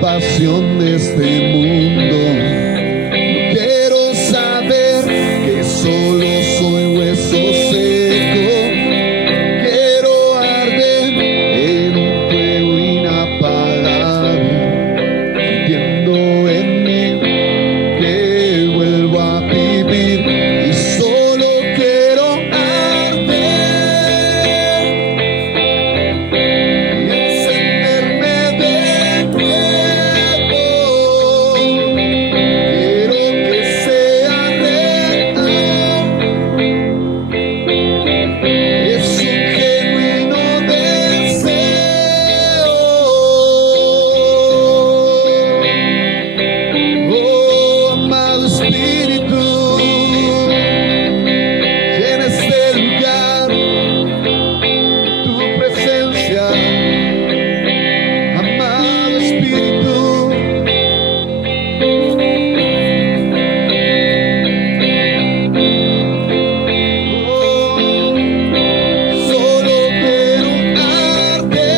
pasión de este mundo. No quiero saber que solo soy hueso seco. Quiero arder en un fuego inapagable, sintiendo en mí que vuelvo a vivir y solo quiero arder y encenderme de nuevo. Quiero que sea real. Es un genuino deseo. Oh, amado Espíritu, llena este lugar, tu presencia. Amado Espíritu, solo quiero arder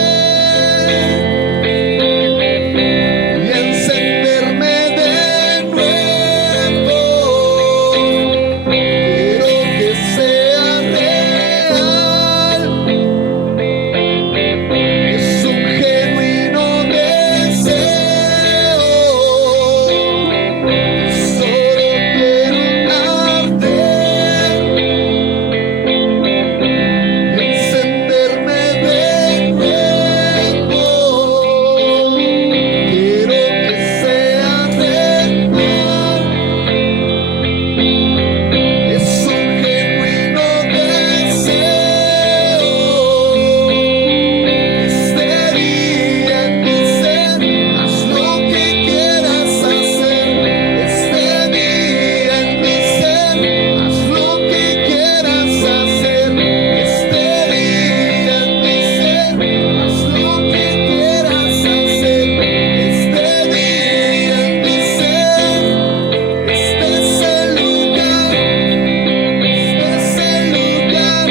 y encenderme de nuevo. Quiero que sea real. Es un genuino deseo. Solo quiero arder y encenderme de nuevo. Quiero que sea real. Es un genuino deseo. Este día en mi ser, haz lo que quieras hacer. Este día en mi ser, haz lo que quieras hacer. Este día en mi ser, haz lo que quieras hacer. Este día en mi ser, este es el lugar, este es el lugar, este es el lugar,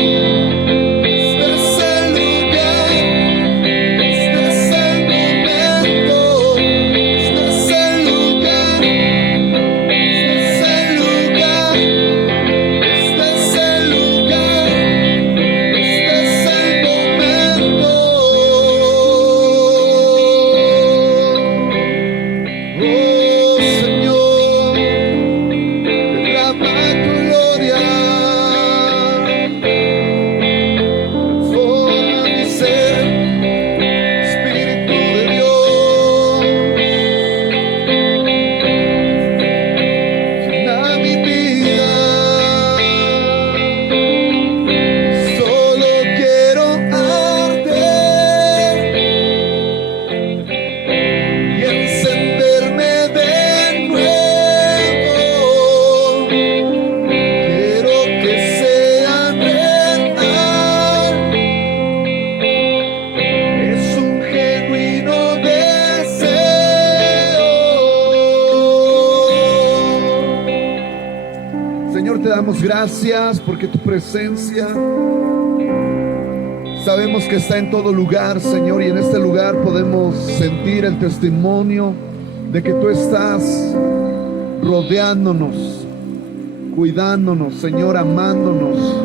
este es el momento, este es el lugar, este es el lugar, este es el lugar, este es el momento. Oh Señor, derrama tu gloria, transforma mi ser, Espíritu de Dios, llena mi vida. Solo quiero arder y encenderme de nuevo. Quiero que sea real. Es un genuino deseo. Señor, te damos gracias porque tu presencia sabemos que está en todo lugar, Señor, y en este lugar podemos sentir el testimonio de que tú estás rodeándonos, cuidándonos, Señor, amándonos.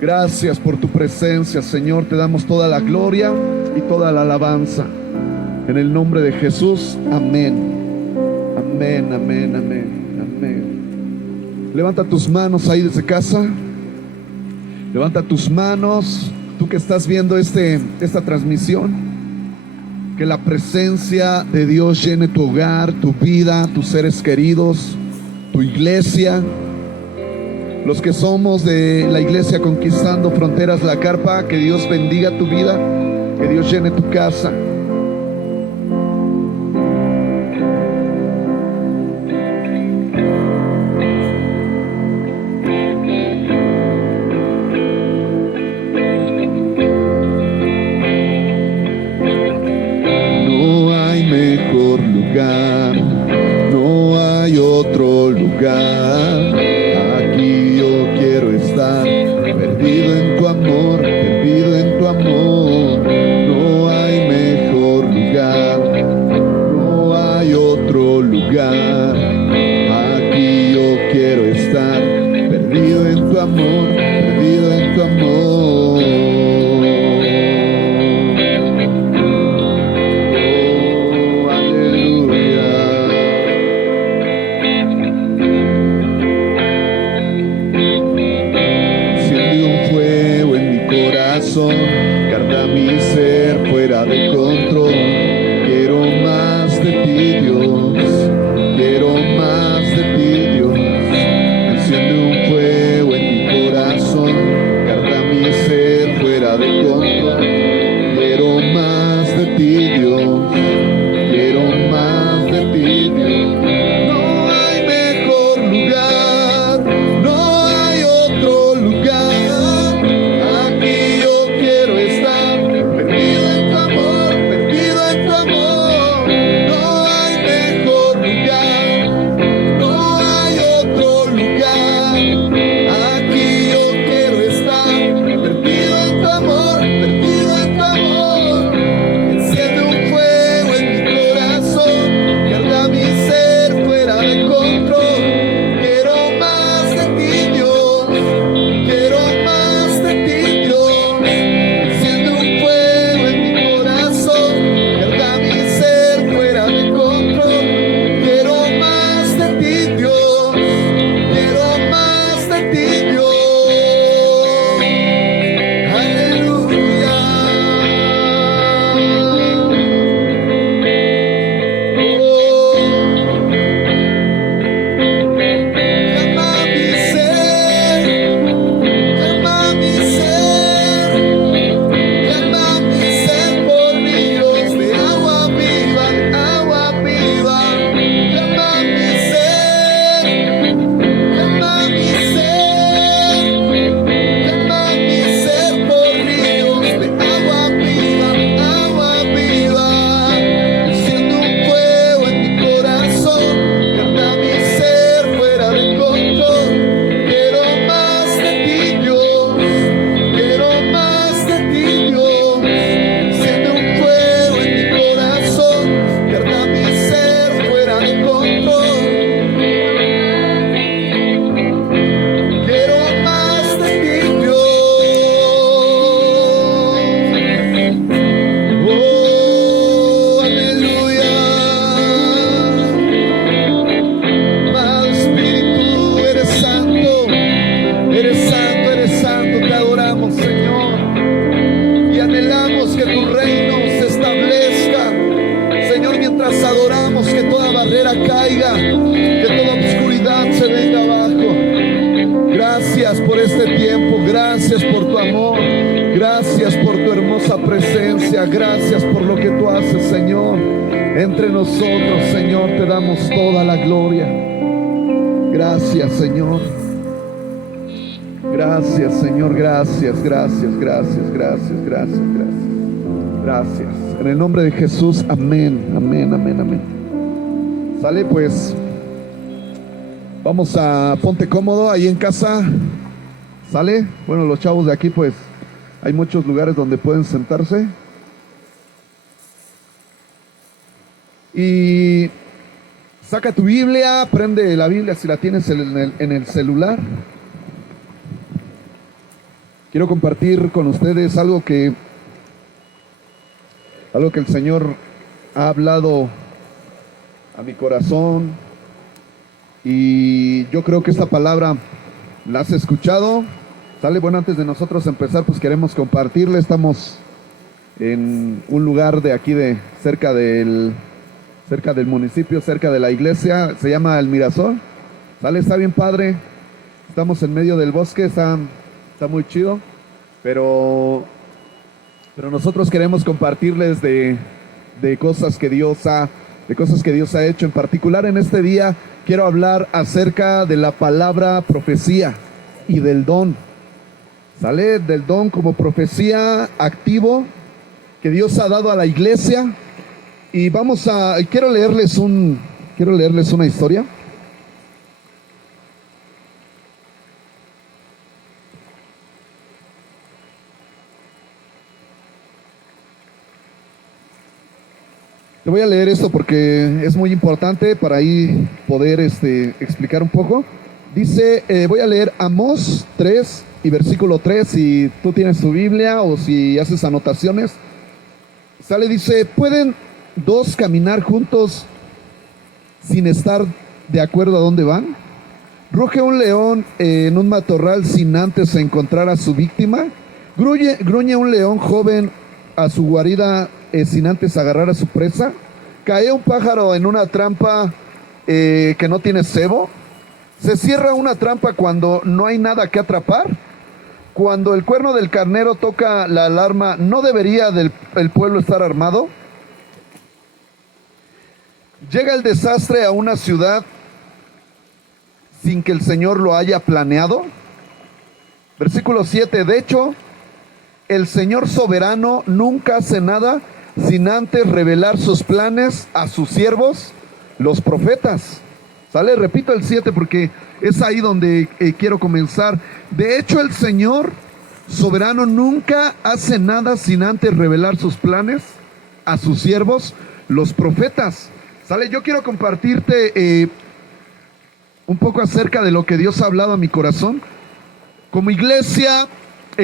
Gracias por tu presencia, Señor. Te damos toda la gloria y toda la alabanza. En el nombre de Jesús, amén. Amén, amén, amén, amén. Levanta tus manos ahí desde casa. Levanta tus manos, tú que estás viendo esta transmisión. Que la presencia de Dios llene tu hogar, tu vida, tus seres queridos, tu iglesia. Los que somos de la iglesia Conquistando Fronteras La Carpa, que Dios bendiga tu vida, que Dios llene tu casa. No hay mejor lugar, no hay otro lugar. Aquí yo quiero estar, perdido en tu amor, perdido en tu amor. No hay mejor lugar, presencia. Gracias por lo que tú haces, Señor. Entre nosotros, Señor, te damos toda la gloria. Gracias, Señor. Gracias, Señor. Gracias, gracias, gracias, gracias, gracias, gracias. Gracias. En el nombre de Jesús, amén, amén, amén, amén. Sale, pues. Vamos a, ponte cómodo ahí en casa. Sale. Bueno, los chavos de aquí, pues, hay muchos lugares donde pueden sentarse. Y saca tu Biblia, prende la Biblia si la tienes en el celular. Quiero compartir con ustedes algo que el Señor ha hablado a mi corazón, y yo creo que esta palabra la has escuchado. Sale, bueno, antes de nosotros empezar, pues queremos compartirle. Estamos en un lugar de aquí, cerca del municipio, cerca de la iglesia. Se llama El Mirasol. Sale, está bien padre. Estamos en medio del bosque, está muy chido. Pero nosotros queremos compartirles de cosas que Dios ha hecho. En particular, en este día quiero hablar acerca de la palabra profecía y del don. ¿Sale? Del don como profecía activo que Dios ha dado a la iglesia. Y quiero leerles una historia. Te voy a leer esto porque es muy importante para ahí poder explicar un poco. Dice, voy a leer Amós 3 y versículo 3, si tú tienes tu Biblia o si haces anotaciones. Sale, dice, ¿pueden dos caminar juntos sin estar de acuerdo a dónde van? ¿Ruge un león en un matorral sin antes encontrar a su víctima? ¿Gruñe un león joven a su guarida sin antes agarrar a su presa? ¿Cae un pájaro en una trampa que no tiene cebo? ¿Se cierra una trampa cuando no hay nada que atrapar? Cuando el cuerno del carnero toca la alarma, ¿no debería el pueblo estar armado? ¿Llega el desastre a una ciudad sin que el Señor lo haya planeado? Versículo 7, de hecho, el Señor soberano nunca hace nada sin antes revelar sus planes a sus siervos, los profetas. ¿Sale? Repito el 7 porque es ahí donde quiero comenzar. De hecho, el Señor soberano nunca hace nada sin antes revelar sus planes a sus siervos, los profetas. ¿Sale? Yo quiero compartirte un poco acerca de lo que Dios ha hablado a mi corazón. Como iglesia,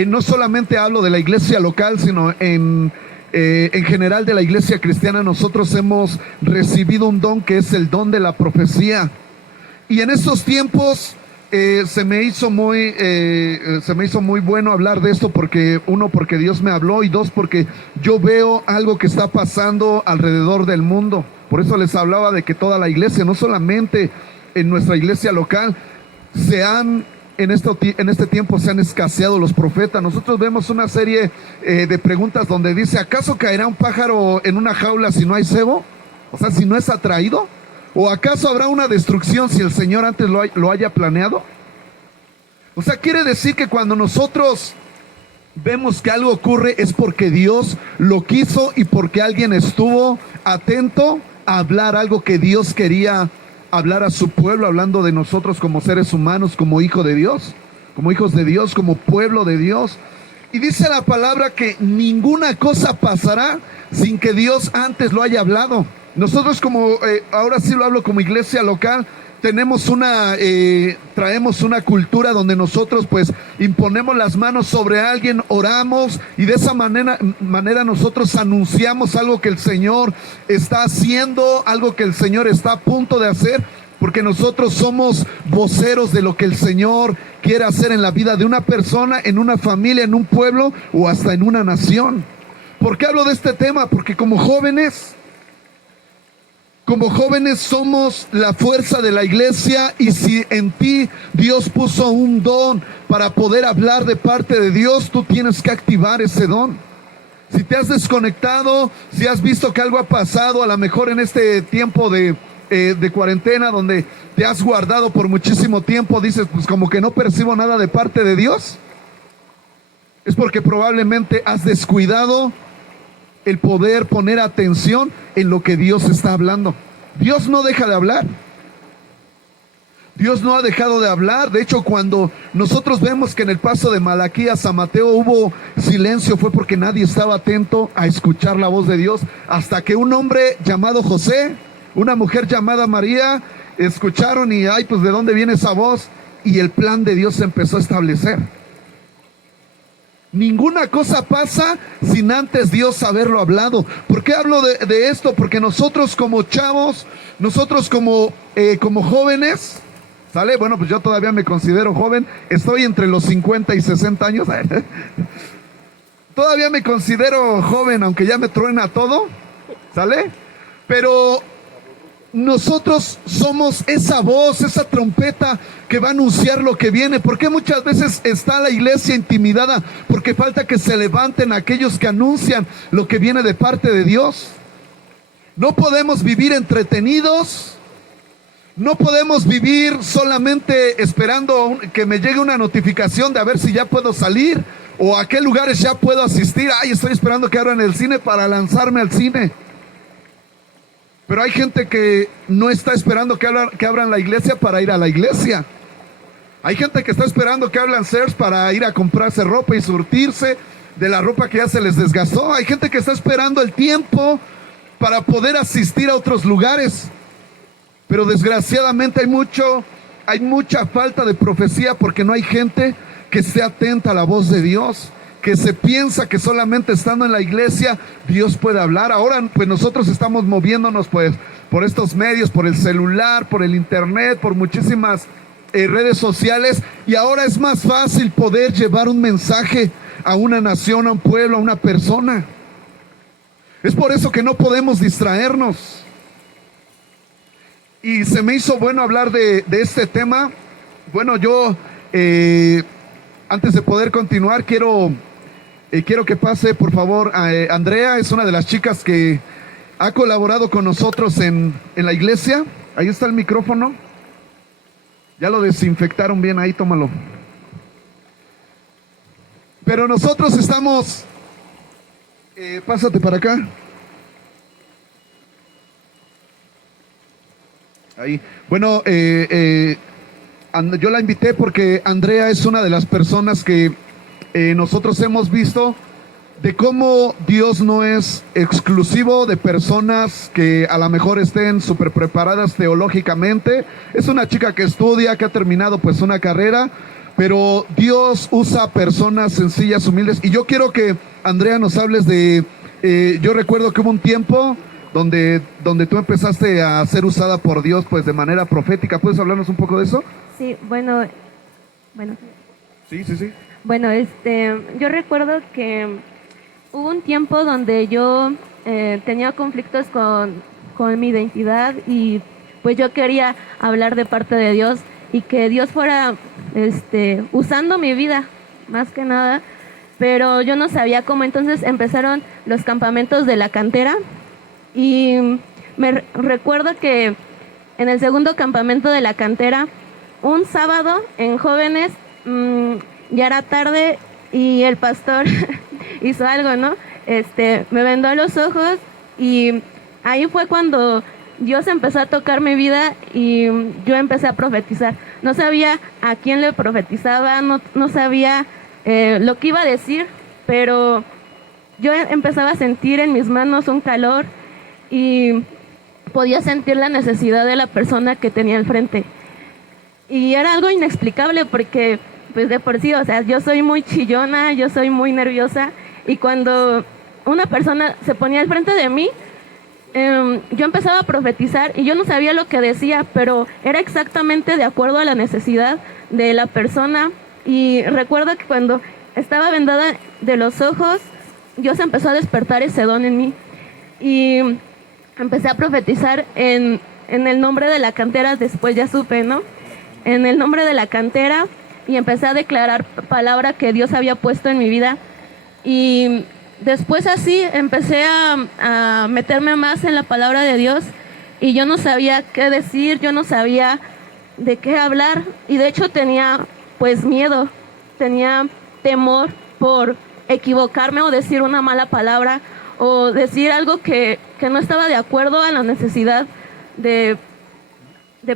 no solamente hablo de la iglesia local, sino en general de la iglesia cristiana. Nosotros hemos recibido un don que es el don de la profecía. Y en estos tiempos se me hizo muy bueno hablar de esto, porque uno, porque Dios me habló, y dos, porque yo veo algo que está pasando alrededor del mundo. Por eso les hablaba de que toda la iglesia, no solamente en nuestra iglesia local, en este tiempo se han escaseado los profetas. Nosotros vemos una serie de preguntas donde dice, ¿acaso caerá un pájaro en una jaula si no hay cebo? O sea, si no es atraído. ¿O acaso habrá una destrucción si el Señor antes lo haya planeado? O sea, quiere decir que cuando nosotros vemos que algo ocurre es porque Dios lo quiso y porque alguien estuvo atento a hablar algo que Dios quería hablar a su pueblo, hablando de nosotros como seres humanos, como hijos de Dios, como pueblo de Dios. Y dice la palabra que ninguna cosa pasará sin que Dios antes lo haya hablado. Nosotros ahora sí lo hablo como iglesia local, traemos una cultura donde nosotros pues imponemos las manos sobre alguien, oramos, y de esa manera nosotros anunciamos algo que el Señor está haciendo, algo que el Señor está a punto de hacer, porque nosotros somos voceros de lo que el Señor quiere hacer en la vida de una persona, en una familia, en un pueblo o hasta en una nación. ¿Por qué hablo de este tema? Porque como jóvenes somos la fuerza de la iglesia, y si en ti Dios puso un don para poder hablar de parte de Dios, tú tienes que activar ese don. Si te has desconectado, si has visto que algo ha pasado, a lo mejor en este tiempo de cuarentena, donde te has guardado por muchísimo tiempo, dices, pues como que no percibo nada de parte de Dios, es porque probablemente has descuidado el poder poner atención en lo que Dios está hablando. Dios no deja de hablar. Dios no ha dejado de hablar. De hecho, cuando nosotros vemos que en el paso de Malaquías a Mateo hubo silencio, fue porque nadie estaba atento a escuchar la voz de Dios, hasta que un hombre llamado José, una mujer llamada María, escucharon y, ay, pues ¿de dónde viene esa voz? Y el plan de Dios se empezó a establecer. Ninguna cosa pasa sin antes Dios haberlo hablado. ¿Por qué hablo de esto? Porque nosotros como chavos, nosotros como jóvenes, ¿sale? Bueno, pues yo todavía me considero joven, estoy entre los 50 y 60 años. Todavía me considero joven, aunque ya me truena todo, ¿sale? Pero nosotros somos esa voz, esa trompeta que va a anunciar lo que viene. ¿Por qué muchas veces está la iglesia intimidada? Porque falta que se levanten aquellos que anuncian lo que viene de parte de Dios. No podemos vivir entretenidos. No podemos vivir solamente esperando que me llegue una notificación de a ver si ya puedo salir o a qué lugares ya puedo asistir. Ay, estoy esperando que abran el cine para lanzarme al cine. Pero hay gente que no está esperando que abran la iglesia para ir a la iglesia. Hay gente que está esperando que abran Sears para ir a comprarse ropa y surtirse de la ropa que ya se les desgastó. Hay gente que está esperando el tiempo para poder asistir a otros lugares. Pero desgraciadamente hay mucha falta de profecía, porque no hay gente que esté atenta a la voz de Dios, que se piensa que solamente estando en la iglesia Dios puede hablar. Ahora pues nosotros estamos moviéndonos pues por estos medios, por el celular, por el internet, por muchísimas redes sociales, y ahora es más fácil poder llevar un mensaje a una nación, a un pueblo, a una persona. Es por eso que no podemos distraernos. Y se me hizo bueno hablar de este tema. Bueno, yo antes de poder continuar quiero que pase por favor a Andrea. Es una de las chicas que ha colaborado con nosotros en la iglesia. Ahí está el micrófono. Ya lo desinfectaron bien, ahí tómalo. Pero nosotros estamos... pásate para acá. Ahí. Bueno, yo la invité porque Andrea es una de las personas que nosotros hemos visto de cómo Dios no es exclusivo de personas que a lo mejor estén súper preparadas teológicamente. Es una chica que estudia, que ha terminado pues una carrera, pero Dios usa personas sencillas, humildes. Y yo quiero que Andrea nos hables de, yo recuerdo que hubo un tiempo donde tú empezaste a ser usada por Dios pues de manera profética. ¿Puedes hablarnos un poco de eso? Sí, bueno. Sí. Bueno, yo recuerdo que hubo un tiempo donde yo tenía conflictos con mi identidad, y pues yo quería hablar de parte de Dios y que Dios fuera usando mi vida, más que nada, pero yo no sabía cómo. Entonces empezaron los campamentos de la cantera, y me recuerdo que en el segundo campamento de la cantera, un sábado en jóvenes, ya era tarde y el pastor hizo algo, ¿no? Me vendó los ojos, y ahí fue cuando Dios empezó a tocar mi vida y yo empecé a profetizar. No sabía a quién le profetizaba, no sabía lo que iba a decir, pero yo empezaba a sentir en mis manos un calor y podía sentir la necesidad de la persona que tenía al frente. Y era algo inexplicable porque, pues de por sí, o sea, yo soy muy chillona, yo soy muy nerviosa, y cuando una persona se ponía al frente de mí, yo empezaba a profetizar y yo no sabía lo que decía, pero era exactamente de acuerdo a la necesidad de la persona. Y recuerdo que cuando estaba vendada de los ojos, Dios empezó a despertar ese don en mí, y empecé a profetizar en el nombre de la cantera. Después ya supe, ¿no? En el nombre de la cantera, y empecé a declarar palabra que Dios había puesto en mi vida. Y después así empecé a meterme más en la palabra de Dios y yo no sabía qué decir, yo no sabía de qué hablar y de hecho tenía pues miedo, tenía temor por equivocarme o decir una mala palabra o decir algo que no estaba de acuerdo a la necesidad de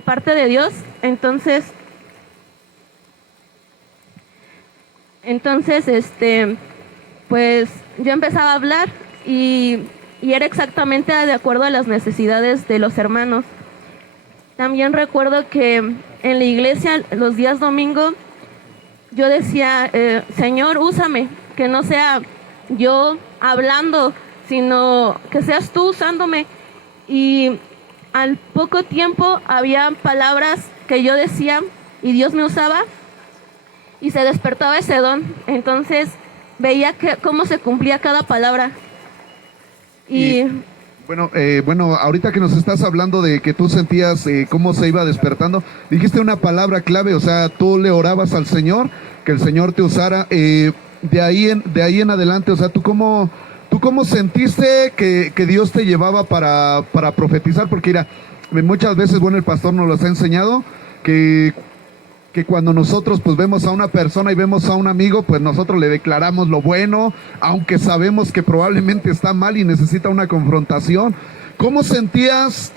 parte de Dios. Entonces, pues yo empezaba a hablar y era exactamente de acuerdo a las necesidades de los hermanos. También recuerdo que en la iglesia, los días domingo, yo decía, Señor, úsame, que no sea yo hablando, sino que seas tú usándome. Y al poco tiempo había palabras que yo decía y Dios me usaba y se despertaba ese don. Entonces veía cómo se cumplía cada palabra. Bueno, ahorita que nos estás hablando de que tú sentías cómo se iba despertando, dijiste una palabra clave, o sea, tú le orabas al Señor, que el Señor te usara. De ahí en adelante, o sea, ¿tú cómo sentiste que Dios te llevaba para profetizar? Porque mira, muchas veces, bueno, el pastor nos los ha enseñado, que cuando nosotros pues vemos a una persona y vemos a un amigo, pues nosotros le declaramos lo bueno, aunque sabemos que probablemente está mal y necesita una confrontación. ¿Cómo sentías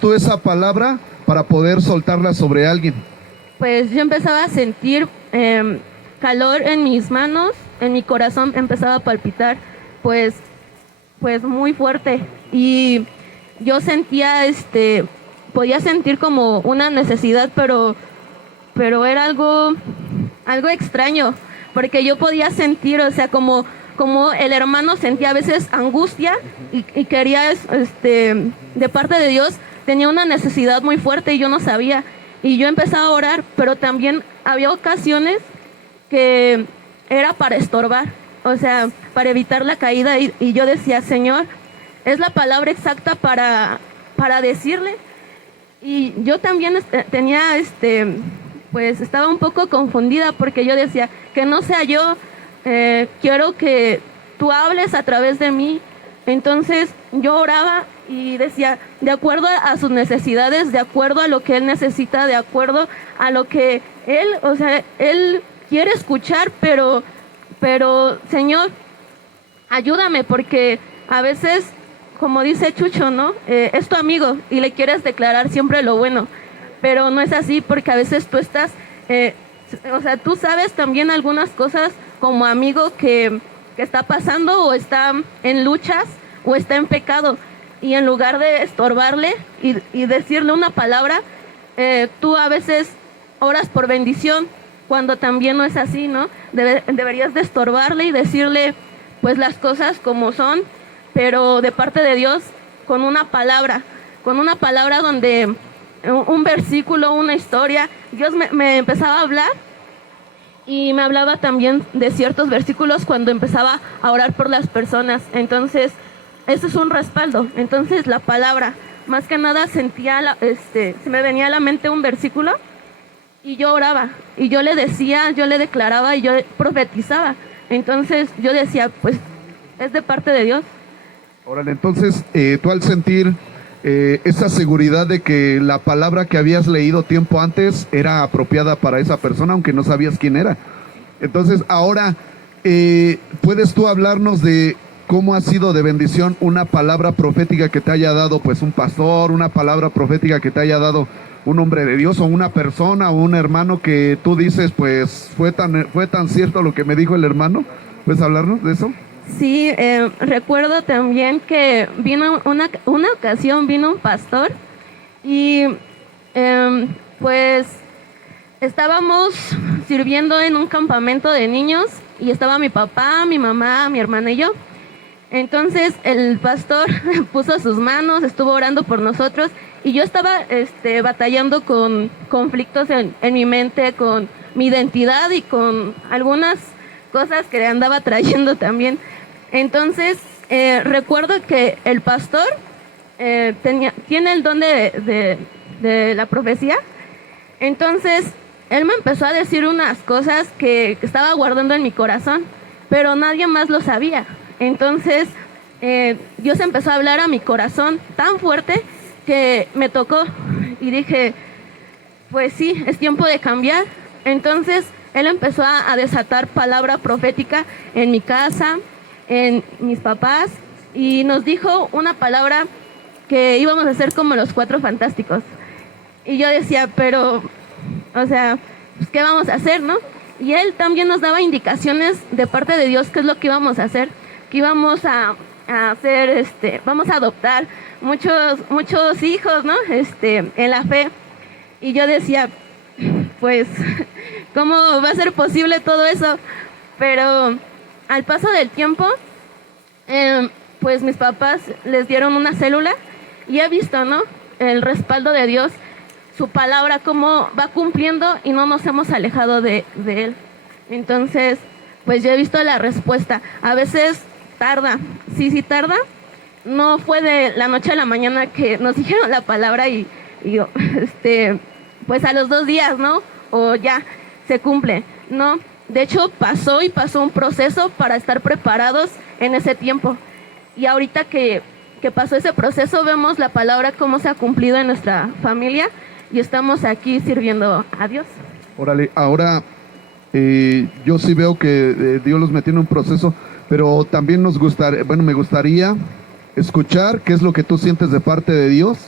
tú esa palabra para poder soltarla sobre alguien? Pues yo empezaba a sentir calor en mis manos, en mi corazón empezaba a palpitar, pues muy fuerte. Y yo sentía, podía sentir como una necesidad, pero era algo extraño, porque yo podía sentir, o sea, como el hermano sentía a veces angustia y quería, de parte de Dios, tenía una necesidad muy fuerte y yo no sabía. Y yo empezaba a orar, pero también había ocasiones que era para estorbar, o sea, para evitar la caída. Y yo decía, Señor, es la palabra exacta para decirle. Y yo también tenía, pues estaba un poco confundida porque yo decía, que no sea yo, quiero que tú hables a través de mí. Entonces yo oraba y decía, de acuerdo a sus necesidades, de acuerdo a lo que él necesita, de acuerdo a lo que él, o sea, él quiere escuchar, pero Señor, ayúdame, porque a veces, como dice Chucho, ¿no? Es tu amigo y le quieres declarar siempre lo bueno, pero no es así, porque a veces tú estás, o sea, tú sabes también algunas cosas como amigo que está pasando o está en luchas o está en pecado, y en lugar de estorbarle y decirle una palabra, tú a veces oras por bendición, cuando también no es así, ¿no? Deberías de estorbarle y decirle pues las cosas como son, pero de parte de Dios, con una palabra donde un versículo, una historia. Dios me empezaba a hablar y me hablaba también de ciertos versículos cuando empezaba a orar por las personas. Entonces, eso es un respaldo. Entonces, la palabra, más que nada sentía, se me venía a la mente un versículo y yo oraba y yo le decía, yo le declaraba y yo profetizaba. Entonces, yo decía, pues, es de parte de Dios. Órale, entonces, tú al sentir esa seguridad de que la palabra que habías leído tiempo antes era apropiada para esa persona, aunque no sabías quién era. Entonces, ahora, ¿puedes tú hablarnos de cómo ha sido de bendición una palabra profética que te haya dado pues un pastor, una palabra profética que te haya dado un hombre de Dios o una persona o un hermano que tú dices, pues fue tan cierto lo que me dijo el hermano? ¿Puedes hablarnos de eso? Sí, recuerdo también que vino una ocasión, vino un pastor y pues estábamos sirviendo en un campamento de niños y estaba mi papá, mi mamá, mi hermana y yo. Entonces el pastor puso sus manos, estuvo orando por nosotros y yo estaba batallando con conflictos en mi mente, con mi identidad y con algunas cosas que andaba trayendo también. Entonces recuerdo que el pastor tiene el don de la profecía. Entonces él me empezó a decir unas cosas que estaba guardando en mi corazón, pero nadie más lo sabía. Entonces, Dios empezó a hablar a mi corazón tan fuerte que me tocó y dije, pues sí, es tiempo de cambiar. Entonces, Él empezó a desatar palabra profética en mi casa, en mis papás, y nos dijo una palabra que íbamos a ser como los Cuatro Fantásticos. Y yo decía, pero, o sea, pues, ¿qué vamos a hacer, no? Y Él también nos daba indicaciones de parte de Dios qué es lo que íbamos a hacer, que íbamos a hacer, vamos a adoptar muchos hijos, ¿no? En la fe. Y yo decía, pues, ¿cómo va a ser posible todo eso? Pero al paso del tiempo, pues mis papás les dieron una célula y he visto, ¿no? El respaldo de Dios, su palabra, cómo va cumpliendo y no nos hemos alejado de Él. Entonces, pues yo he visto la respuesta. A veces tarda, sí tarda. No fue de la noche a la mañana que nos dijeron la palabra y yo, pues a los 2 días, ¿no? O ya, se cumple, ¿no? De hecho, pasó un proceso para estar preparados en ese tiempo. Y ahorita que pasó ese proceso, vemos la palabra cómo se ha cumplido en nuestra familia y estamos aquí sirviendo a Dios. Órale, ahora yo sí veo que Dios los metió en un proceso, pero también me gustaría escuchar qué es lo que tú sientes de parte de Dios,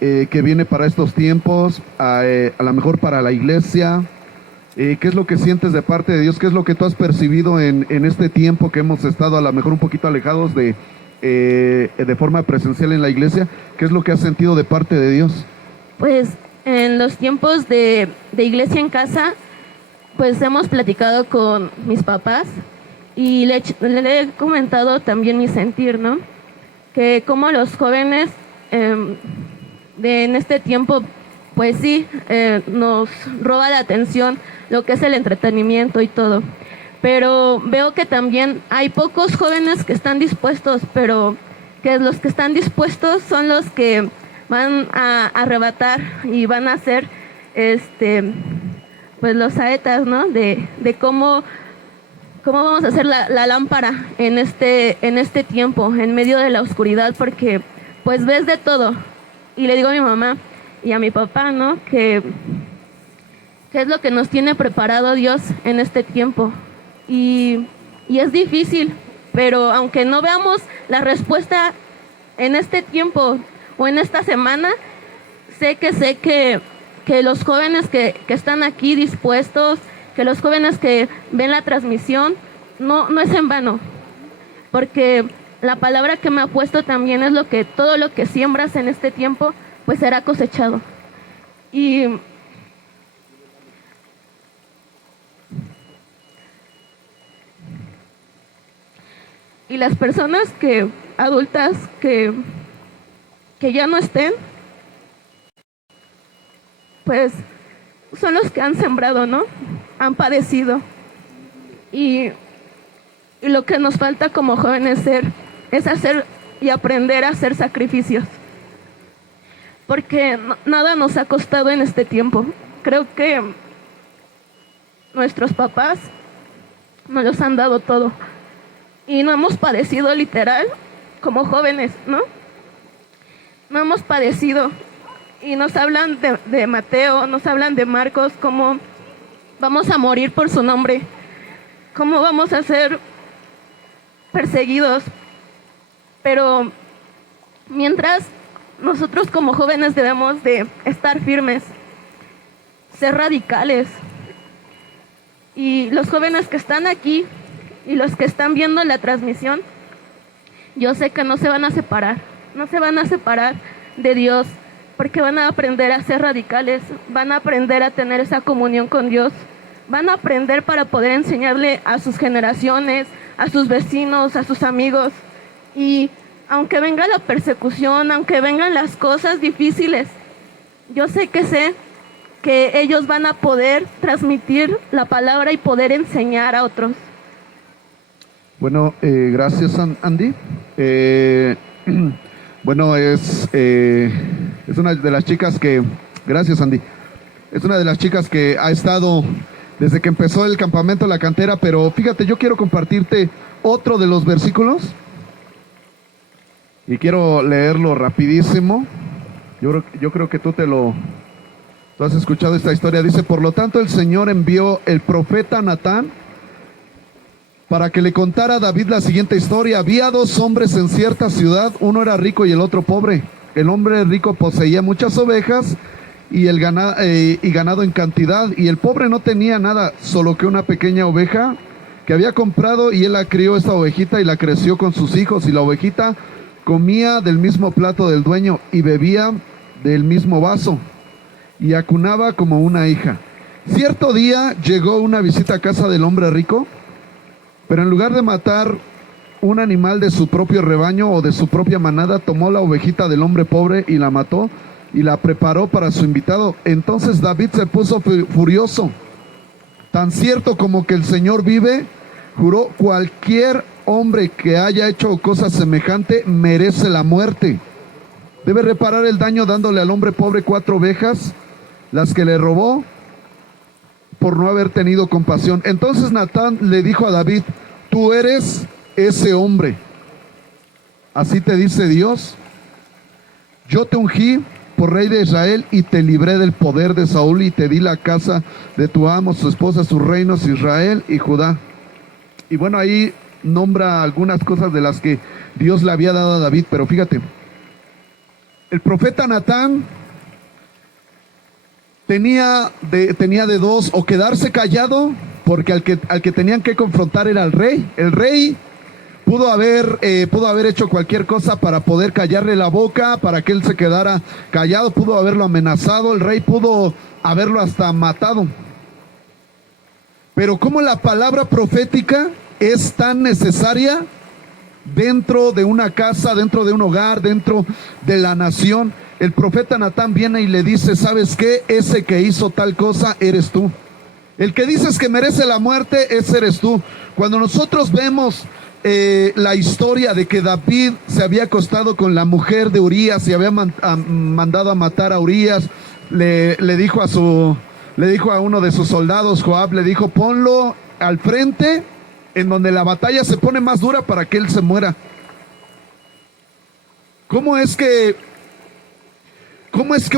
que viene para estos tiempos, a lo mejor para la iglesia. ¿Qué es lo que sientes de parte de Dios? ¿Qué es lo que tú has percibido en este tiempo que hemos estado a lo mejor un poquito alejados de forma presencial en la iglesia? ¿Qué es lo que has sentido de parte de Dios? Pues en los tiempos de iglesia en casa, pues hemos platicado con mis papás y le he comentado también mi sentir, ¿no? Que como los jóvenes en este tiempo, pues sí, nos roba la atención lo que es el entretenimiento y todo. Pero veo que también hay pocos jóvenes que están dispuestos, pero que los que están dispuestos son los que van a arrebatar y van a ser pues los saetas, ¿no? De cómo vamos a hacer la lámpara en este tiempo, en medio de la oscuridad, porque pues ves de todo. Y le digo a mi mamá y a mi papá, ¿no? Que es lo que nos tiene preparado Dios en este tiempo. Y es difícil, pero aunque no veamos la respuesta en este tiempo o en esta semana, sé que los jóvenes que están aquí dispuestos, que los jóvenes que ven la transmisión, no es en vano, porque la palabra que me ha puesto también es todo lo que siembras en este tiempo, pues será cosechado. Y las personas adultas que ya no estén, pues son los que han sembrado, ¿no? Han padecido. Y lo que nos falta como jóvenes es hacer y aprender a hacer sacrificios. Porque nada nos ha costado en este tiempo. Creo que nuestros papás nos los han dado todo. Y no hemos padecido literal como jóvenes, ¿no? No hemos padecido. Y nos hablan de Mateo, nos hablan de Marcos, cómo vamos a morir por su nombre, cómo vamos a ser perseguidos. Pero mientras nosotros como jóvenes debemos de estar firmes, ser radicales. Y los jóvenes que están aquí y los que están viendo la transmisión, yo sé que no se van a separar de Dios, porque van a aprender a ser radicales, van a aprender a tener esa comunión con Dios, van a aprender para poder enseñarle a sus generaciones, a sus vecinos, a sus amigos. Y aunque venga la persecución, aunque vengan las cosas difíciles, yo sé que ellos van a poder transmitir la palabra y poder enseñar a otros. Bueno, gracias Andy. Bueno, es una de las chicas gracias Andy, es una de las chicas que ha estado desde que empezó el campamento La Cantera, pero fíjate, yo quiero compartirte otro de los versículos y quiero leerlo rapidísimo. Yo creo que tú has escuchado esta historia. Dice: por lo tanto el Señor envió el profeta Natán para que le contara a David la siguiente historia. Había dos hombres en cierta ciudad, uno era rico y el otro pobre. El hombre rico poseía muchas ovejas y ganado en cantidad, y el pobre no tenía nada, solo que una pequeña oveja que había comprado, y él la crió, esta ovejita, y la creció con sus hijos, y la ovejita comía del mismo plato del dueño y bebía del mismo vaso y acunaba como una hija. Cierto día llegó una visita a casa del hombre rico, pero en lugar de matar un animal de su propio rebaño o de su propia manada, tomó la ovejita del hombre pobre y la mató y la preparó para su invitado. Entonces David se puso furioso. Tan cierto como que el Señor vive, juró: cualquier hombre que haya hecho cosa semejante merece la muerte. Debe reparar el daño dándole al hombre pobre 4 ovejas, las que le robó, por no haber tenido compasión. Entonces Natán le dijo a David: tú eres ese hombre. Así te dice Dios: yo te ungí por rey de Israel y te libré del poder de Saúl y te di la casa de tu amo, su esposa, sus reinos, Israel y Judá. Y bueno, ahí nombra algunas cosas de las que Dios le había dado a David, pero fíjate, el profeta Natán tenía de dos: o quedarse callado, porque al que tenían que confrontar era el rey. El rey pudo haber hecho cualquier cosa para poder callarle la boca, para que él se quedara callado, pudo haberlo amenazado, el rey pudo haberlo hasta matado. Pero como la palabra profética es tan necesaria dentro de una casa, dentro de un hogar, dentro de la nación, el profeta Natán viene y le dice: ¿sabes qué? Ese que hizo tal cosa eres tú. El que dices que merece la muerte, ese eres tú. Cuando nosotros vemos la historia de que David se había acostado con la mujer de Urías y había mandado a matar a Urías, le dijo a uno de sus soldados, Joab, le dijo: ponlo al frente, en donde la batalla se pone más dura, para que él se muera. ¿Cómo es que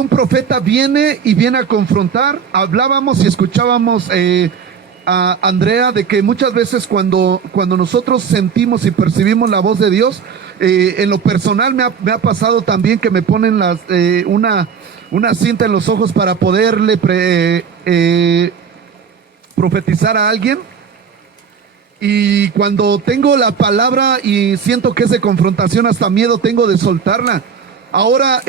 un profeta viene a confrontar? Hablábamos y escuchábamos a Andrea de que muchas veces cuando nosotros sentimos y percibimos la voz de Dios, en lo personal me ha pasado también que me ponen una cinta en los ojos para poderle profetizar a alguien, y cuando tengo la palabra y siento que es de confrontación, hasta miedo tengo de soltarla. Ahora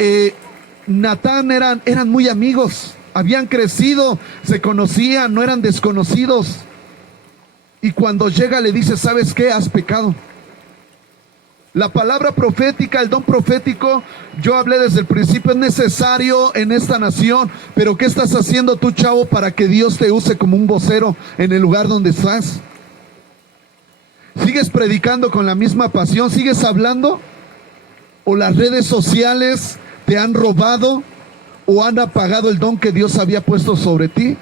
Natán eran muy amigos, habían crecido, se conocían, no eran desconocidos. Y cuando llega le dice: ¿sabes qué? Has pecado. La palabra profética, el don profético, yo hablé desde el principio, es necesario en esta nación. Pero ¿qué estás haciendo tú, chavo, para que Dios te use como un vocero en el lugar donde estás? ¿Sigues predicando con la misma pasión? ¿Sigues hablando? ¿O las redes sociales te han robado o han apagado el don que Dios había puesto sobre ti?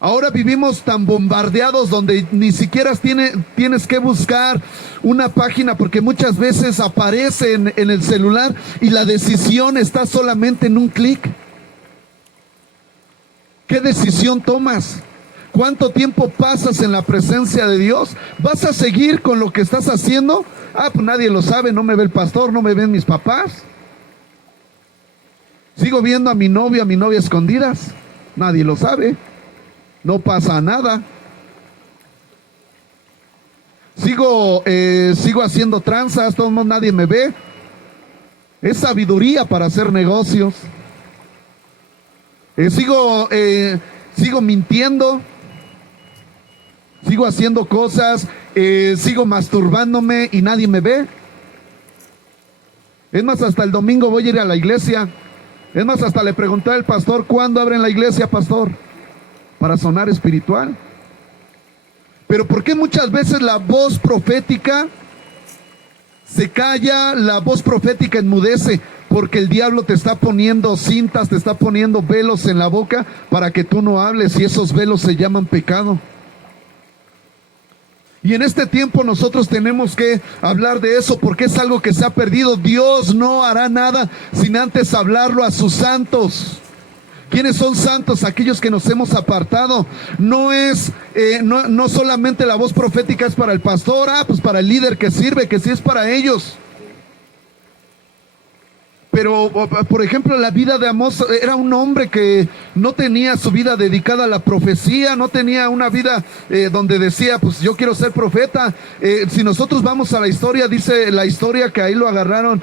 Ahora vivimos tan bombardeados donde ni siquiera tienes que buscar una página, porque muchas veces aparece en el celular y la decisión está solamente en un clic. ¿Qué decisión tomas? ¿Cuánto tiempo pasas en la presencia de Dios? ¿Vas a seguir con lo que estás haciendo? Pues nadie lo sabe, no me ve el pastor, no me ven mis papás. Sigo viendo a mi novia escondidas, nadie lo sabe, no pasa nada. Sigo haciendo tranzas, todo el mundo, nadie me ve. Es sabiduría para hacer negocios. Sigo mintiendo, sigo haciendo cosas, sigo masturbándome y nadie me ve. Es más, hasta el domingo voy a ir a la iglesia. Es más, hasta le pregunté al pastor: ¿cuándo abren la iglesia, pastor? Para sonar espiritual. Pero ¿por qué muchas veces la voz profética se calla, la voz profética enmudece? Porque el diablo te está poniendo cintas, te está poniendo velos en la boca para que tú no hables, y esos velos se llaman pecado. Y en este tiempo nosotros tenemos que hablar de eso porque es algo que se ha perdido. Dios no hará nada sin antes hablarlo a sus santos. ¿Quiénes son santos? Aquellos que nos hemos apartado. No es, no solamente la voz profética es para el pastor, pues para el líder que sirve, que sí es para ellos. Pero, por ejemplo, la vida de Amós era un hombre que no tenía su vida dedicada a la profecía, no tenía una vida donde decía, pues yo quiero ser profeta. Si nosotros vamos a la historia, dice la historia que ahí lo agarraron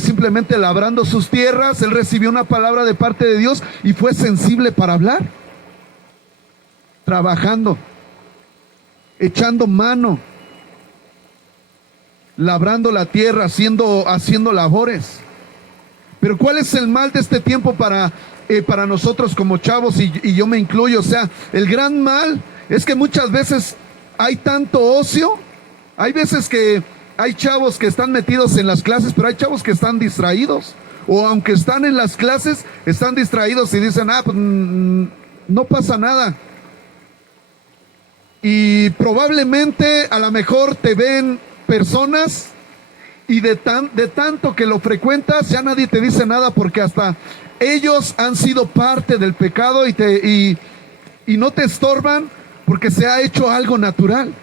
simplemente labrando sus tierras. Él recibió una palabra de parte de Dios y fue sensible para hablar, trabajando, echando mano, labrando la tierra, haciendo labores. Pero ¿cuál es el mal de este tiempo para nosotros como chavos? Y yo me incluyo. O sea, el gran mal es que muchas veces hay tanto ocio. Hay veces que hay chavos que están metidos en las clases, pero hay chavos que están distraídos. O aunque están en las clases, están distraídos y dicen, pues no pasa nada. Y probablemente a lo mejor te ven personas y de tanto que lo frecuentas, ya nadie te dice nada porque hasta ellos han sido parte del pecado y no te estorban porque se ha hecho algo natural.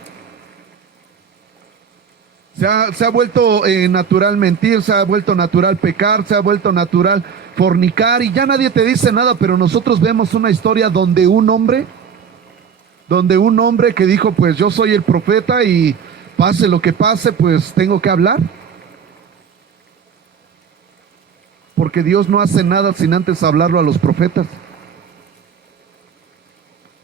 Se ha vuelto natural mentir, se ha vuelto natural pecar, se ha vuelto natural fornicar y ya nadie te dice nada, pero nosotros vemos una historia donde un hombre que dijo, pues yo soy el profeta y pase lo que pase, pues tengo que hablar. Porque Dios no hace nada sin antes hablarlo a los profetas.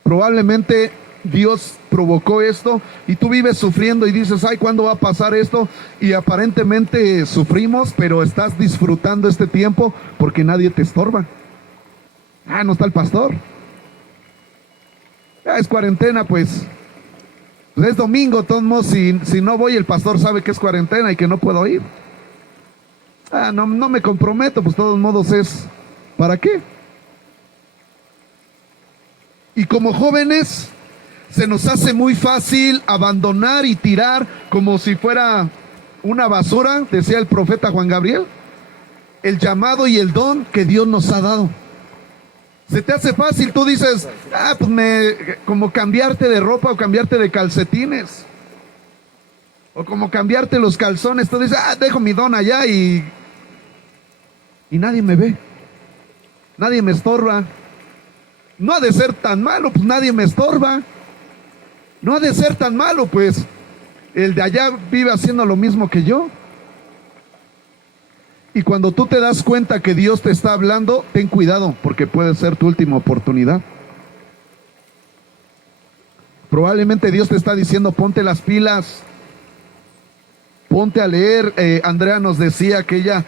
Probablemente Dios provocó esto y tú vives sufriendo y dices, ay, ¿cuándo va a pasar esto? Y aparentemente sufrimos, pero estás disfrutando este tiempo porque nadie te estorba. No está el pastor. Es cuarentena, pues es domingo, todos modos, si no voy, el pastor sabe que es cuarentena y que no puedo ir. No me comprometo, pues de todos modos es, ¿para qué? Y como jóvenes, se nos hace muy fácil abandonar y tirar como si fuera una basura, decía el profeta Juan Gabriel, el llamado y el don que Dios nos ha dado. Se te hace fácil, tú dices, pues como cambiarte de ropa o cambiarte de calcetines. O como cambiarte los calzones, tú dices, dejo mi don allá y nadie me ve, nadie me estorba. No ha de ser tan malo, pues nadie me estorba. No ha de ser tan malo, pues el de allá vive haciendo lo mismo que yo. Y cuando tú te das cuenta que Dios te está hablando, ten cuidado, porque puede ser tu última oportunidad. Probablemente Dios te está diciendo, ponte las pilas, ponte a leer. Andrea nos decía que ella,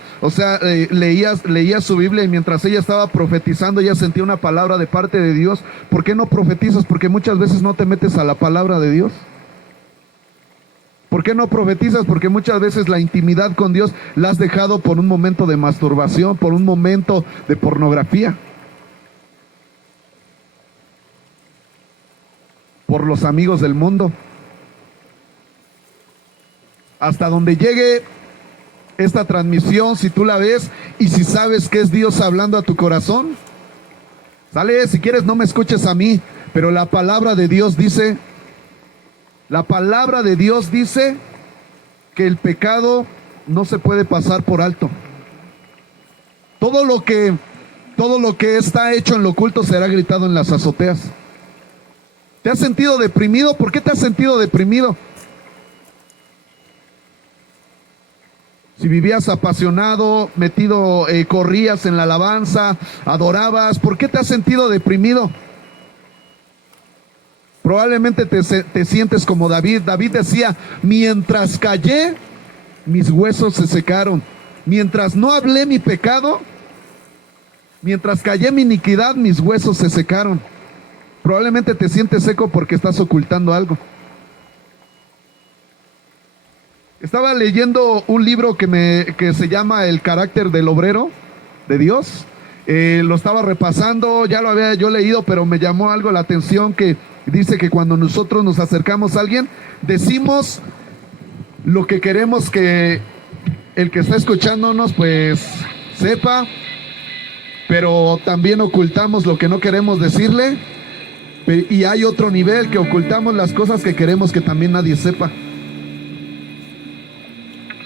leía su Biblia y mientras ella estaba profetizando, ella sentía una palabra de parte de Dios. ¿Por qué no profetizas? Porque muchas veces no te metes a la palabra de Dios. ¿Por qué no profetizas? Porque muchas veces la intimidad con Dios la has dejado por un momento de masturbación, por un momento de pornografía, por los amigos del mundo. Hasta donde llegue esta transmisión, si tú la ves y si sabes que es Dios hablando a tu corazón, sale, si quieres no me escuches a mí, pero la palabra de Dios dice que el pecado no se puede pasar por alto. Todo lo que está hecho en lo oculto será gritado en las azoteas. ¿Te has sentido deprimido? ¿Por qué te has sentido deprimido? Si vivías apasionado, metido, corrías en la alabanza, adorabas, ¿por qué te has sentido deprimido? Probablemente te sientes como David. David decía, mientras callé, mis huesos se secaron. Mientras no hablé mi pecado, mientras callé mi iniquidad, mis huesos se secaron. Probablemente te sientes seco porque estás ocultando algo. Estaba leyendo un libro que se llama El carácter del obrero de Dios. Lo estaba repasando, ya lo había yo leído, pero me llamó algo la atención que Dice que cuando nosotros nos acercamos a alguien, decimos lo que queremos que el que está escuchándonos pues sepa, pero también ocultamos lo que no queremos decirle. Y hay otro nivel que ocultamos las cosas que queremos que también nadie sepa.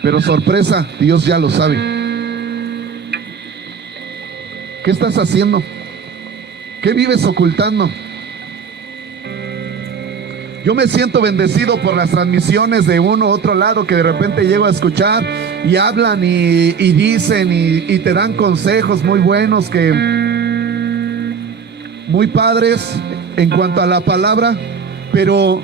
Pero sorpresa, Dios ya lo sabe. ¿Qué estás haciendo? ¿Qué vives ocultando? Yo me siento bendecido por las transmisiones de uno u otro lado que de repente llego a escuchar y hablan y dicen y te dan consejos muy buenos, que muy padres en cuanto a la palabra, pero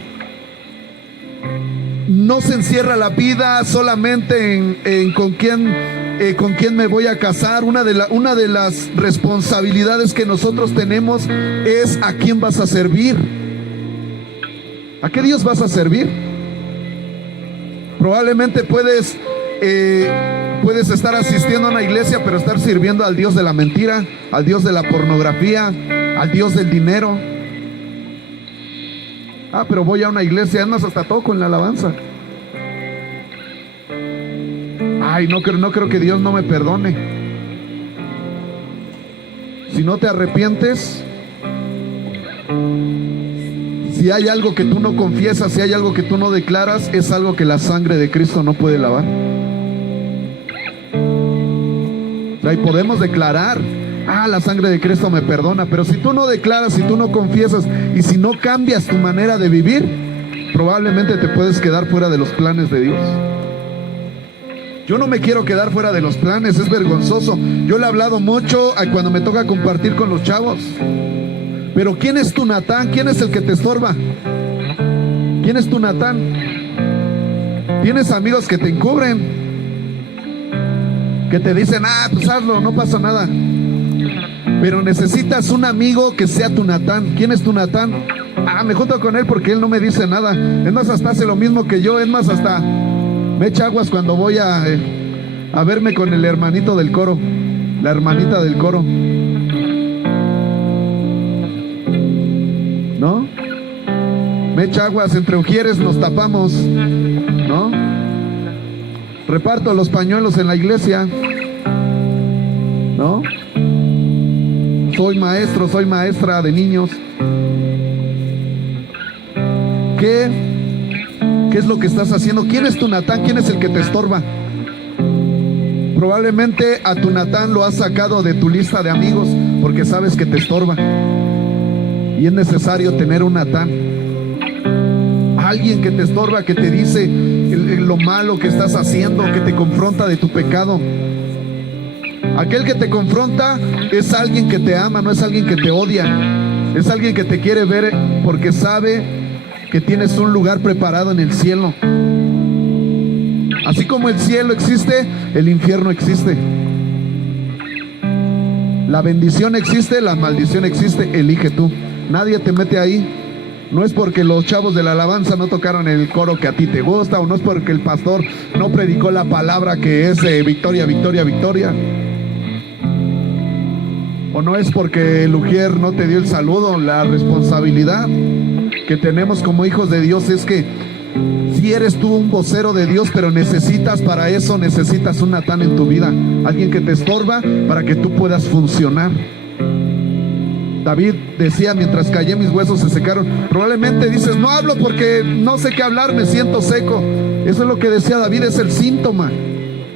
no se encierra la vida solamente en con quién me voy a casar. Una de las responsabilidades que nosotros tenemos es a quién vas a servir. ¿A qué Dios vas a servir? Probablemente puedes estar asistiendo a una iglesia, pero estar sirviendo al Dios de la mentira, al Dios de la pornografía, al Dios del dinero. Pero voy a una iglesia, además hasta toco en la alabanza. No creo que Dios no me perdone. Si no te arrepientes, si hay algo que tú no confiesas, si hay algo que tú no declaras, es algo que la sangre de Cristo no puede lavar. O sea, y podemos declarar, la sangre de Cristo me perdona, pero si tú no declaras, si tú no confiesas y si no cambias tu manera de vivir, probablemente te puedes quedar fuera de los planes de Dios. Yo no me quiero quedar fuera de los planes, es vergonzoso. Yo le he hablado mucho cuando me toca compartir con los chavos. Pero ¿quién es tu Natán? ¿Quién es el que te estorba? ¿Quién es tu Natán? Tienes amigos que te encubren, que te dicen, pues hazlo, no pasa nada. Pero necesitas un amigo que sea tu Natán. ¿Quién es tu Natán? Me junto con él porque él no me dice nada. Es más, hasta hace lo mismo que yo. Es más, hasta me echa aguas cuando voy a verme con el hermanito del coro, la hermanita del coro, ¿no? Me echa aguas, entre ujieres nos tapamos, ¿no? Reparto los pañuelos en la iglesia, ¿no? Soy maestro, soy maestra de niños. ¿Qué es lo que estás haciendo? ¿Quién es tu Natán? ¿Quién es el que te estorba? Probablemente a tu Natán lo has sacado de tu lista de amigos porque sabes que te estorba. Y es necesario tener un Natán. Alguien que te estorba, que te dice lo malo que estás haciendo, que te confronta de tu pecado. Aquel que te confronta es alguien que te ama, no es alguien que te odia. Es alguien que te quiere ver porque sabe que tienes un lugar preparado en el cielo. Así como el cielo existe, el infierno existe. La bendición existe, la maldición existe. Elige tú. Nadie te mete ahí. No es porque los chavos de la alabanza no tocaron el coro que a ti te gusta, o no es porque el pastor no predicó la palabra que es victoria, victoria, victoria. O no es porque el ujier no te dio el saludo. La responsabilidad que tenemos como hijos de Dios es que si eres tú un vocero de Dios, pero para eso necesitas un Natán en tu vida, alguien que te estorba para que tú puedas funcionar. David decía, mientras callé mis huesos se secaron. Probablemente dices, no hablo porque no sé qué hablar, me siento seco. Eso es lo que decía David, es el síntoma.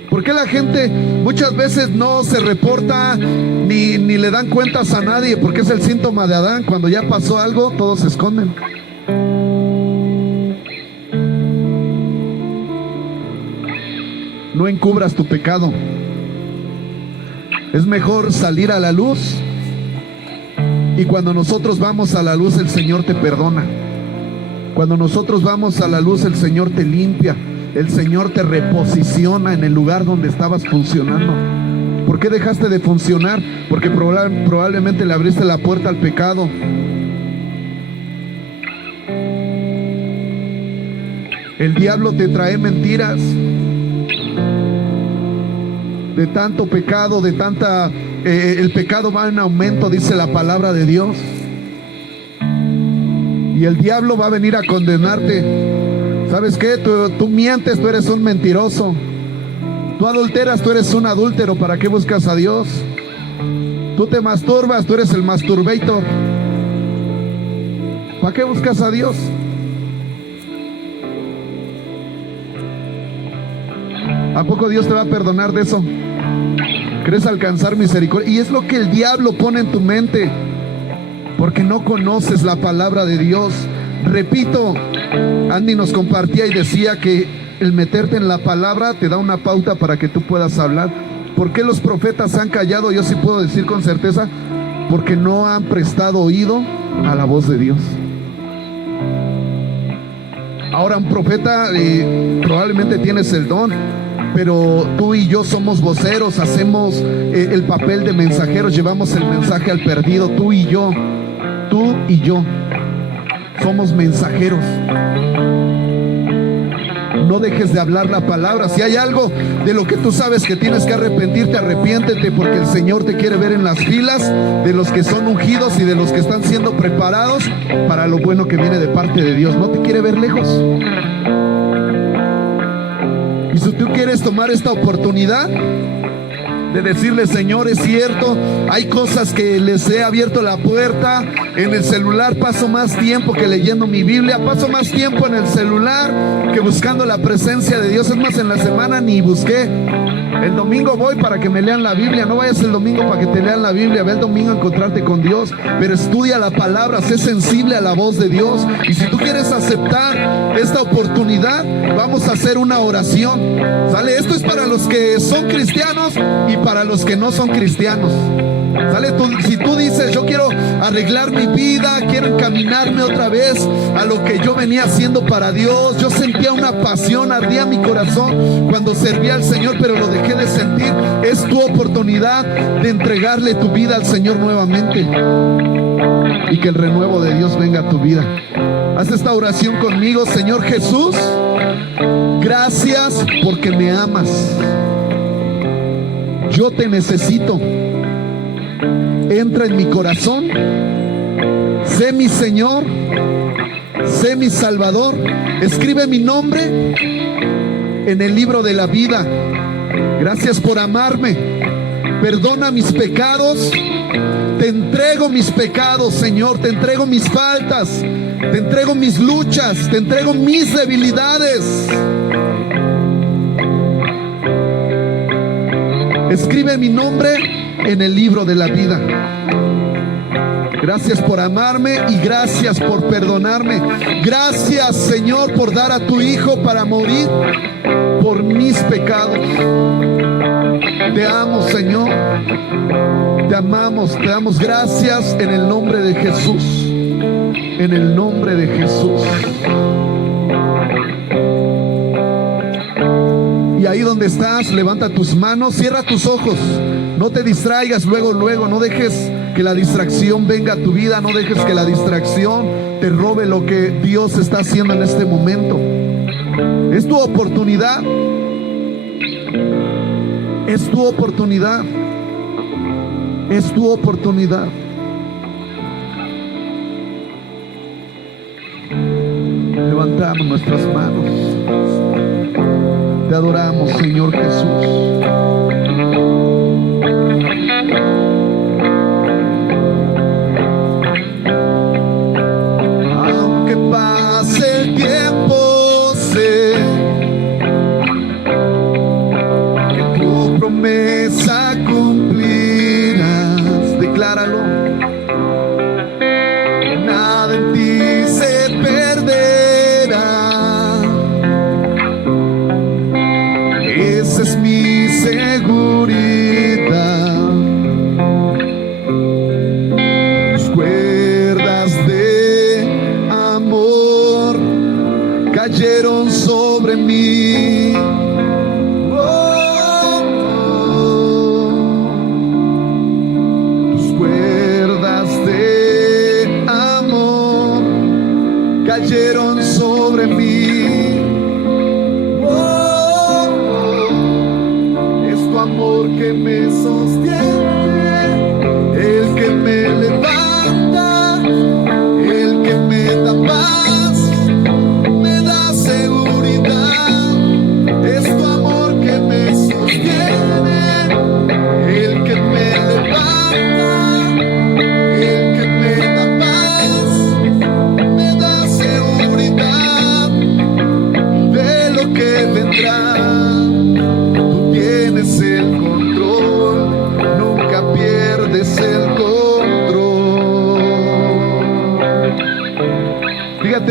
¿Por qué la gente muchas veces no se reporta ni le dan cuentas a nadie? Porque es el síntoma de Adán. Cuando ya pasó algo, todos se esconden. No encubras tu pecado. Es mejor salir a la luz. Y cuando nosotros vamos a la luz, el Señor te perdona. Cuando nosotros vamos a la luz, el Señor te limpia. El Señor te reposiciona en el lugar donde estabas funcionando. ¿Por qué dejaste de funcionar? Porque probablemente le abriste la puerta al pecado. El diablo te trae mentiras. De tanto pecado, el pecado va en aumento, dice la palabra de Dios. Y el diablo va a venir a condenarte. ¿Sabes qué? Tú mientes, tú eres un mentiroso. Tú adulteras, tú eres un adúltero. ¿Para qué buscas a Dios? Tú te masturbas, tú eres el masturbator. ¿Para qué buscas a Dios? ¿A poco Dios te va a perdonar de eso? ¿Crees alcanzar misericordia? Y es lo que el diablo pone en tu mente, porque no conoces la palabra de Dios. Repito, Andy nos compartía y decía que el meterte en la palabra te da una pauta para que tú puedas hablar. ¿Por qué los profetas han callado? Yo sí puedo decir con certeza, porque no han prestado oído a la voz de Dios. Ahora, un profeta, probablemente tienes el don, pero tú y yo somos voceros, hacemos el papel de mensajeros, llevamos el mensaje al perdido. Tú y yo somos mensajeros. No dejes de hablar la palabra. Si hay algo de lo que tú sabes que tienes que arrepentirte, arrepiéntete, porque el Señor te quiere ver en las filas de los que son ungidos y de los que están siendo preparados para lo bueno que viene de parte de Dios. No te quiere ver lejos. Y si tú quieres tomar esta oportunidad de decirle: Señor, es cierto, hay cosas que les he abierto la puerta. En el celular paso más tiempo que leyendo mi Biblia, paso más tiempo en el celular que buscando la presencia de Dios. Es más, en la semana ni busqué. El domingo voy para que me lean la Biblia. No vayas el domingo para que te lean la Biblia, ve el domingo a encontrarte con Dios. Pero estudia la palabra, sé sensible a la voz de Dios. Y si tú quieres aceptar esta oportunidad, vamos a hacer una oración, ¿sale? Esto es para los que son cristianos y para los que no son cristianos, ¿sale? Si tú dices: yo quiero arreglar mi vida, quiero encaminarme otra vez a lo que yo venía haciendo para Dios. Yo sentía una pasión, ardía mi corazón cuando servía al Señor, pero lo dejé de sentir. Es tu oportunidad de entregarle tu vida al Señor nuevamente y que el renuevo de Dios venga a tu vida. Haz esta oración conmigo. Señor Jesús, gracias porque me amas. Yo te necesito. Entra en mi corazón. Sé mi Señor. Sé mi Salvador. Escribe mi nombre en el libro de la vida. Gracias por amarme. Perdona mis pecados. Te entrego mis pecados, Señor. Te entrego mis faltas. Te entrego mis luchas. Te entrego mis debilidades. Escribe mi nombre en el libro de la vida. Gracias por amarme y gracias por perdonarme. Gracias, Señor, por dar a tu Hijo para morir por mis pecados. Te amo, Señor. Te amamos, te damos gracias en el nombre de Jesús. En el nombre de Jesús. Y ahí donde estás, levanta tus manos, cierra tus ojos. No te distraigas luego, no dejes que la distracción venga a tu vida. No dejes que la distracción te robe lo que Dios está haciendo en este momento. Es tu oportunidad. Es tu oportunidad. Es tu oportunidad. Levantamos nuestras manos. Te adoramos, Señor Jesús. Aunque pase el tiempo, sé que tu promesa cumplirás. Decláralo. Nada en ti se perderá. Esa es mi seguridad. Tus cuerdas de amor cayeron sobre mí. Tus cuerdas de amor cayeron sobre mí. Amor que me sostiene, el que me levanta, el que me da paz.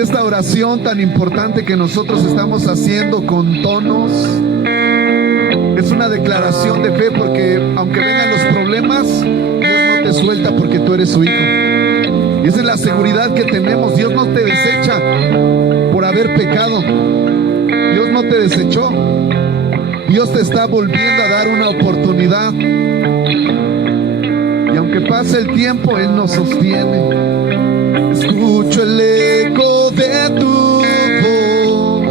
esta oración tan importante que nosotros estamos haciendo con tonos, es una declaración de fe, porque aunque vengan los problemas, Dios no te suelta porque tú eres su hijo. Y esa es la seguridad que tenemos. Dios no te desecha por haber pecado. Dios no te desechó. Dios te está volviendo a dar una oportunidad. Y aunque pase el tiempo, Él nos sostiene. Escucho el eco de tu voz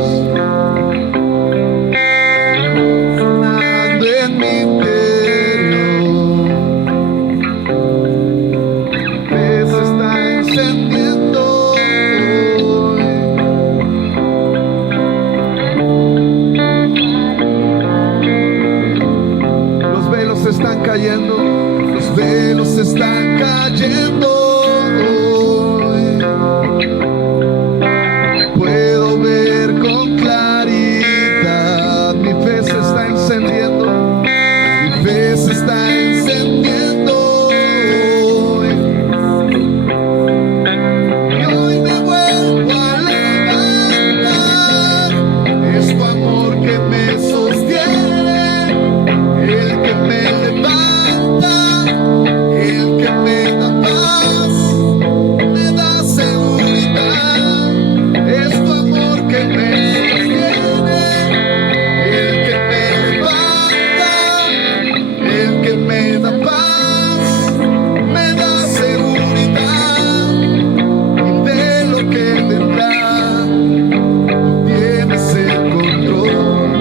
sonando en mi interior. Fe se está encendiendo hoy. Los velos están cayendo. Los velos están cayendo. Puedo ver con claridad. Mi fe se está encendiendo. Mi fe se está encendiendo hoy. Y hoy me vuelvo a levantar. Es tu amor que me sostiene, el que me levanta, el que me da paz, me da seguridad. Es tu amor que me sostiene, el que me levanta, el que me da paz, me da seguridad. Y de lo que vendrá, tú tienes el control,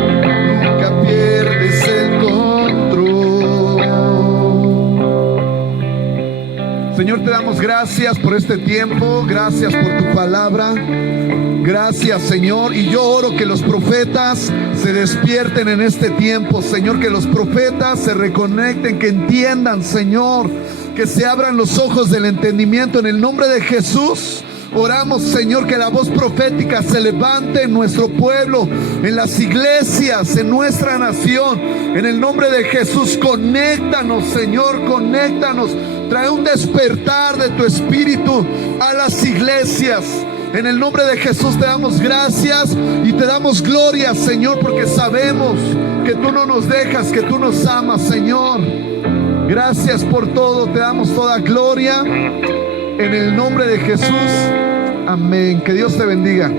nunca pierdes el control. Señor, te damos gracias por este tiempo, gracias por tu palabra. Gracias, Señor, y yo oro que los profetas se despierten en este tiempo, Señor, que los profetas se reconecten, que entiendan, Señor, que se abran los ojos del entendimiento. En el nombre de Jesús oramos, Señor, que la voz profética se levante en nuestro pueblo, en las iglesias, en nuestra nación. En el nombre de Jesús, conéctanos, Señor, conéctanos. Trae un despertar de tu espíritu a las iglesias. En el nombre de Jesús te damos gracias y te damos gloria, Señor, porque sabemos que tú no nos dejas, que tú nos amas, Señor. Gracias por todo, te damos toda gloria. En el nombre de Jesús, amén. Que Dios te bendiga.